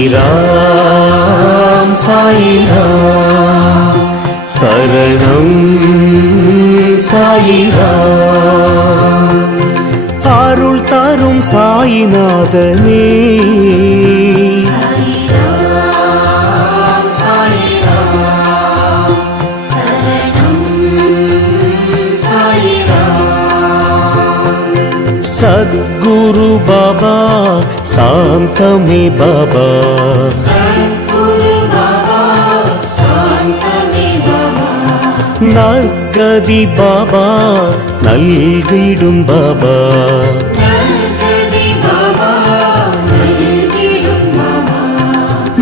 சாயிராம் சாயிராம் சரணம் சாயிராம் அருள் தரும் சாயிநாதனே सद्गुरु बाबा शांतमे बाबा नर्गदि बाबा नल्गिडुम बाबा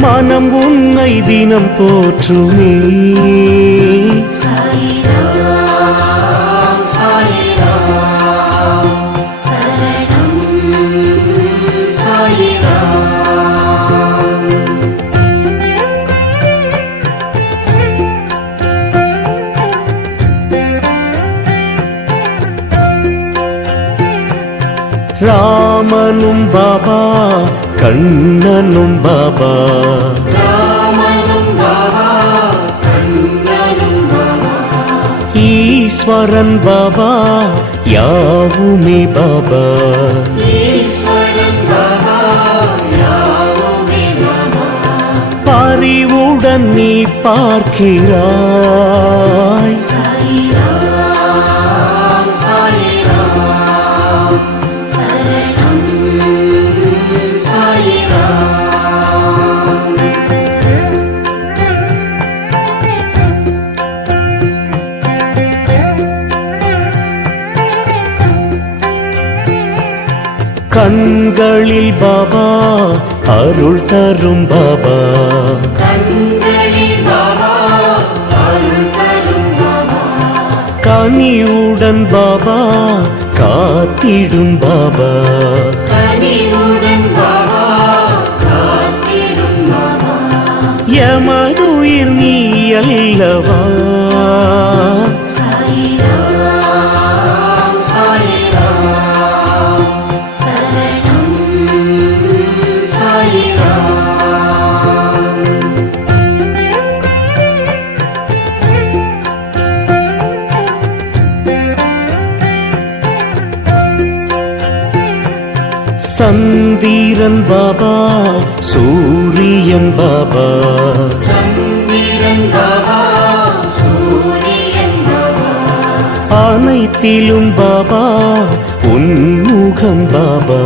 मनम उन्नै दिनम पोற்றுமே ராமனும் பாபா கண்ணனும் பாபா ஈஸ்வரன் பாபா யாவுமே பாபா பரிவுடன் நீ பார்க்கிறாய் கண்களில் பாபா அருள் தரும் பாபா கனிவுடன் பாபா காத்திடும் பாபா எமதுயிர் நீ அல்லவா சந்திரன் பாபா சூரியன் பாபா அனைத்திலும் பாபா உன்முகம் பாபா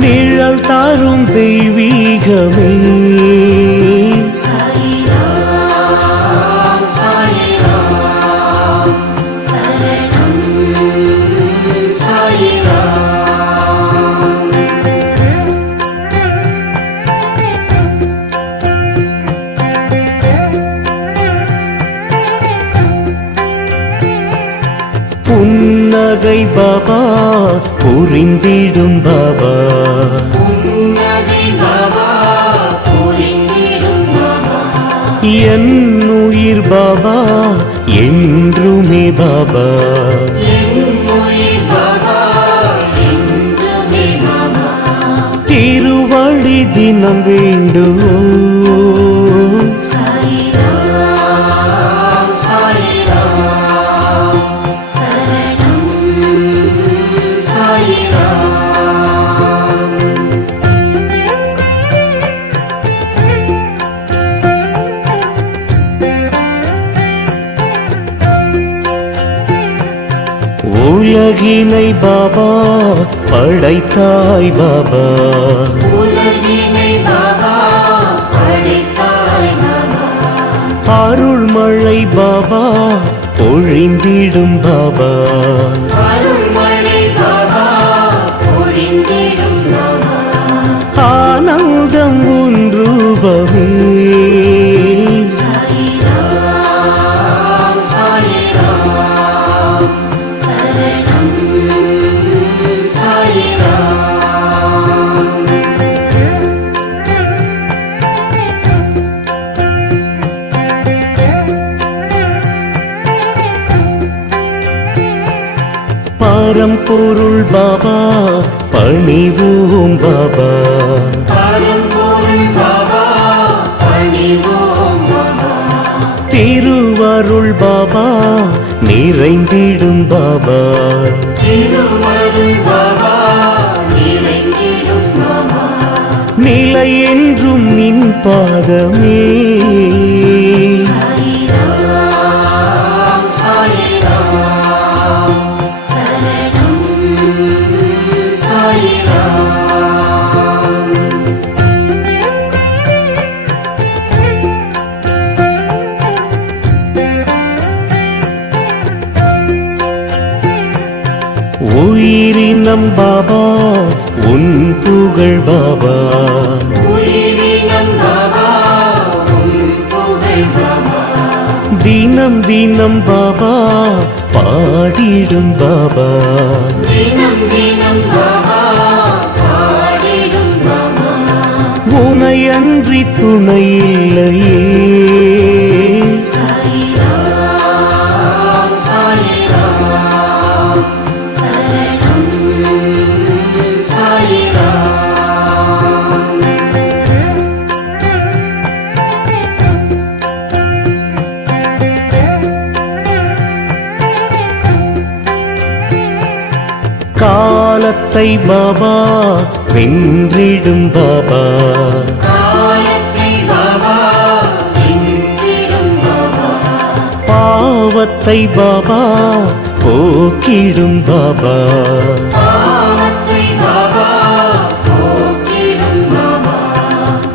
நிழல் தரும் தெய்வீகமே புன்னகை பாபா புரிந்திடும் பாபா என் உயிர் பாபா என்றுமே பாபா திருவடி தினம் வேண்டுவோம் உலகினை பாபா படைத்தாய் பாபா அருள்மழை பாபா பொழிந்திடும் பாபா ஆனந்தம் ஒன்றுபவே பணிவோம் பாபா திருவருள் பாபா நிறைந்திடும் பாபா நிலை என்றும் நின் பாதமே உயிரினம் பாபா உன் புகழ் பாபா தினம் தினம் பாபா பாடிடும் பாபா உனையன்றி துணை இல்லையே காலத்தை பாபா வென்றிடும் பாபா பாவத்தை பாபா போக்கிடும் பாபா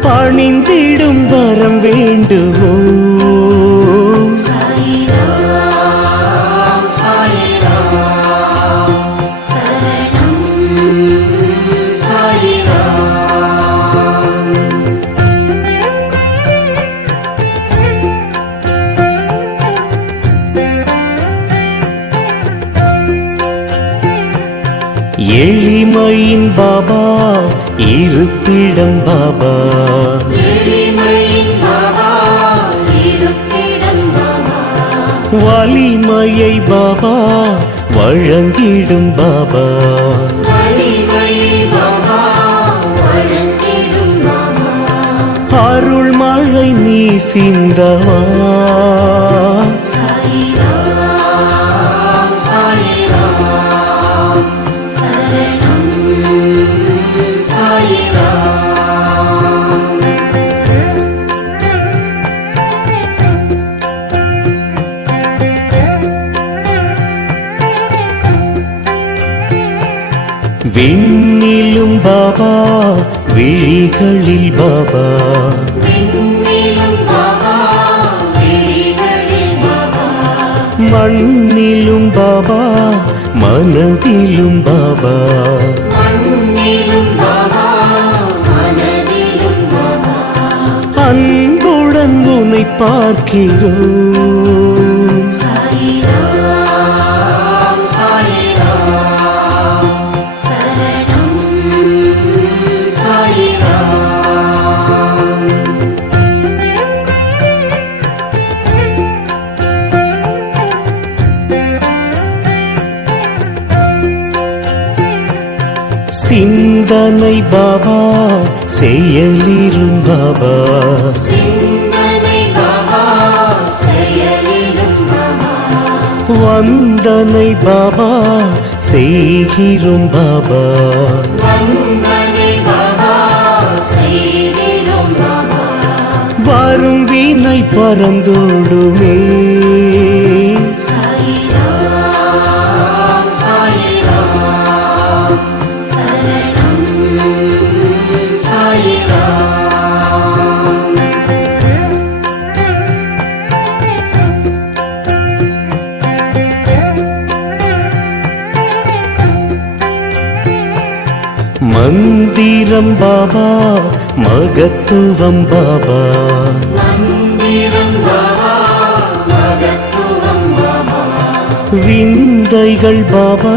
பணிந்திடும் வரம் வேண்டுவோம் எளிமையின் பாபா இருப்பிடம் பாபா வலிமையை பாபா வழங்கிடும் பாபா அருள் மழை நீ சிந்தவா விண்ணிலும் பாபா விழிகளில் பாபா மண்ணிலும் பாபா மனதிலும் பாபா அன்புடன் உன்னை பார்க்கிறோம் சிந்தனை பாபா செயலிரும் பாபா வந்தனை பாபா செய்கிறோம் பாபா வரும் வினை பறந்தோடுமே மந்திரம் பாபா மகத்துவம் பாபா விந்தைகள் பாபா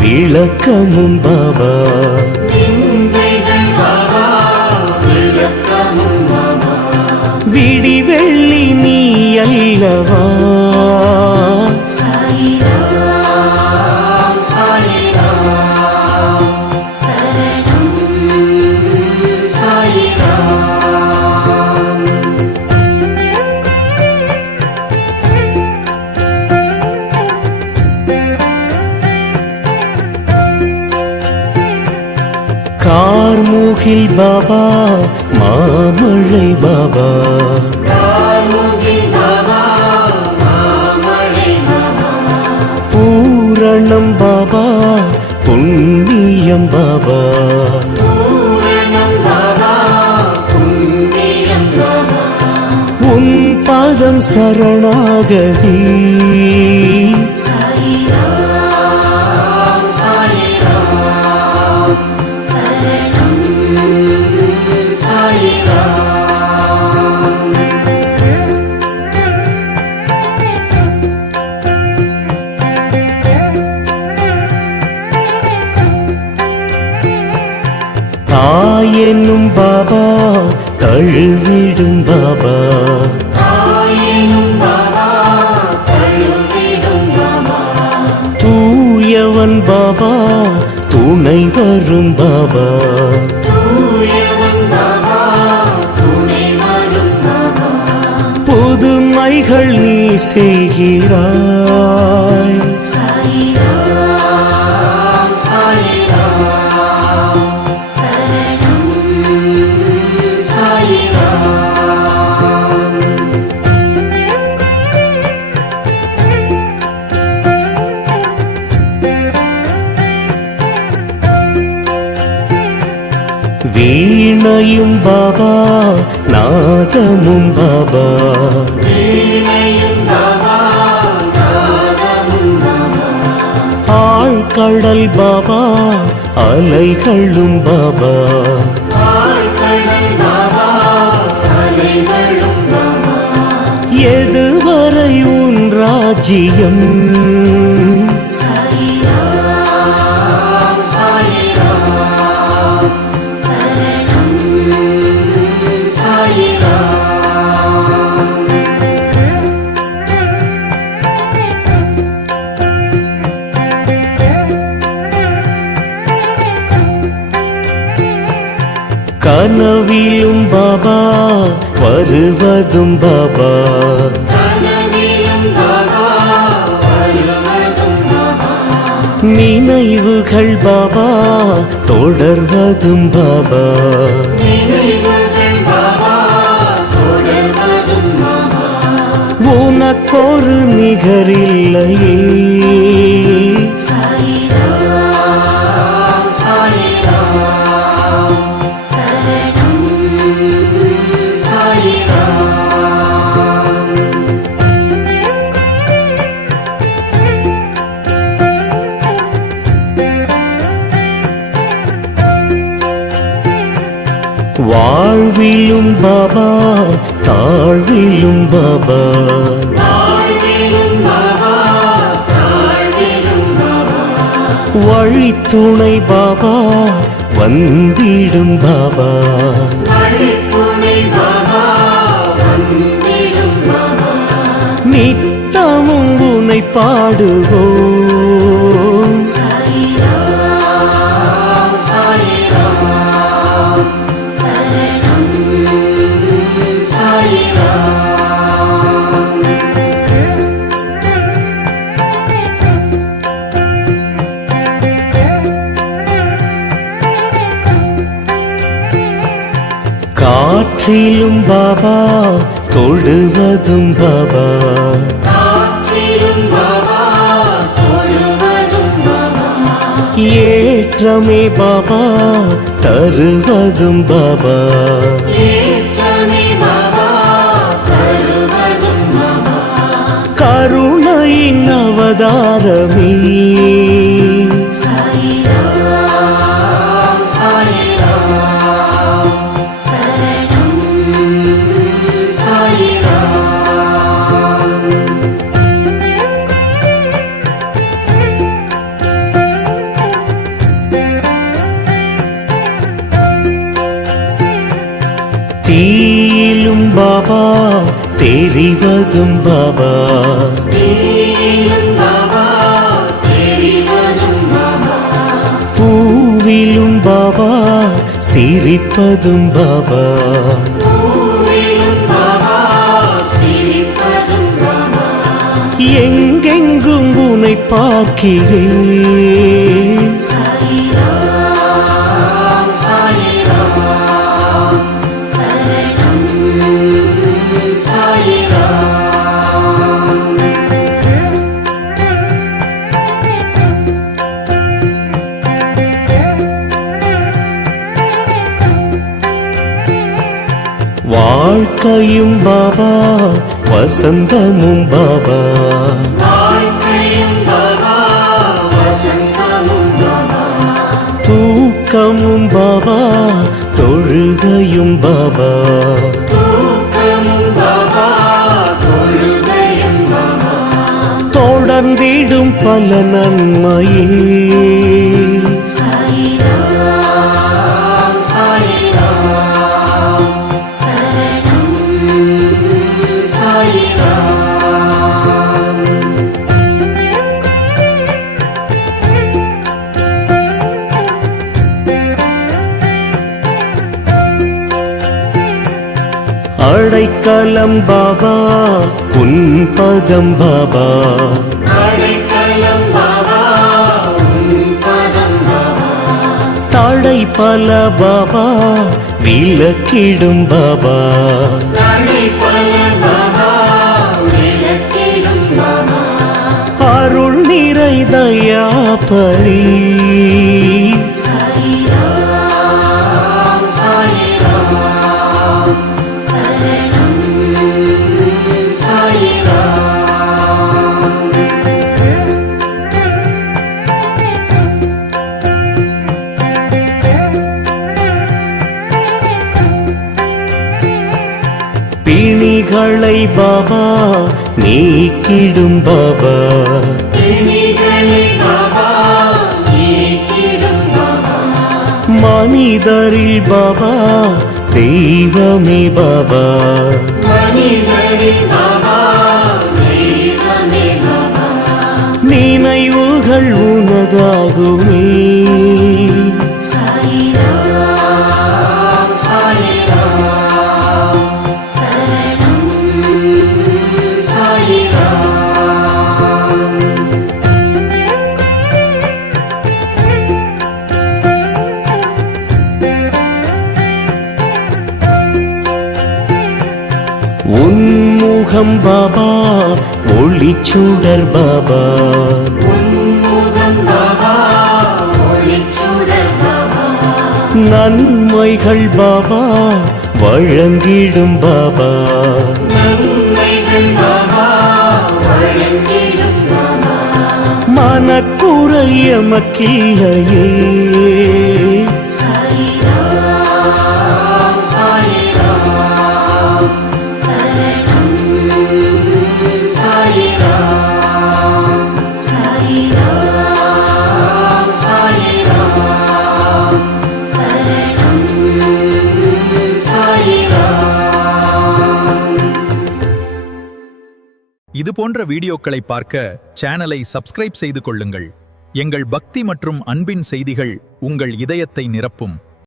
விளக்கமும் பாபா விடி வெள்ளி நீ அல்லவா பாபா மாமழை பாபா பூரணம் பாபா புண்ணியம் பாபா உன் பாதம் சரணாகதி தாயெனும் பாபா தழுவிடும் பாபா தூயவன் பாபா துணை வரும் பாபா புதுமைகள் நீ செய்கிறாய் வீணையும் பாபா நாதமும் பாபா ஆழ்கடல் பாபா அலைகளும் பாபா எதுவரை உன் ராஜ்யம் கனவிலும் பாபா வருவதும் பாபா நினைவுகள் பாபா தொடர்வதும் பாபா உனக்கொரு நிகரில்லையே வாழ்விலும் பாபா தாழ்விலும் பாபா வழித்துணை பாபா வந்திடும் பாபா நித்தமும் உன்னை பாடுவோம் காற்றிலும் பாபா தொழுவதும் பாபா ஏற்றமே பாபா தருவதும் பாபா கருணையின் அவதாரமே தீயிலும் பாபா தெரிவதும் பாபா பூவிலும் பாபா சிரிப்பதும் பாபா எங்கெங்கும் உன்னை பார்க்கிறேன் வாழ்க்கையும் பாபா வசந்தமும் பாபா தூக்கமும் பாபா தொழுகையும் பாபா தொடர்ந்திடும் பல நன்மையே அடைக்கலம் பாபா உன் பதம் பாபா தடை பல பாபா விலக்கிடும் பாபா அருள் நிறை தயாபரி பிணிகளை பாபா நீக்கிடும் பாபா மனிதரில் பாபா தெய்வமே பாபா நினைவுகள் உனதாகுமே உன்முகம் பாபா ஒளிச்சுடர் பாபா நன்மைகள் பாபா வழங்கிடும் பாபா மனக்குறை எமக்கில்லையே இது போன்ற வீடியோக்களை பார்க்க சேனலை சப்ஸ்கிரைப் செய்து கொள்ளுங்கள். எங்கள் பக்தி மற்றும் அன்பின் செய்திகள் உங்கள் இதயத்தை நிரப்பும்.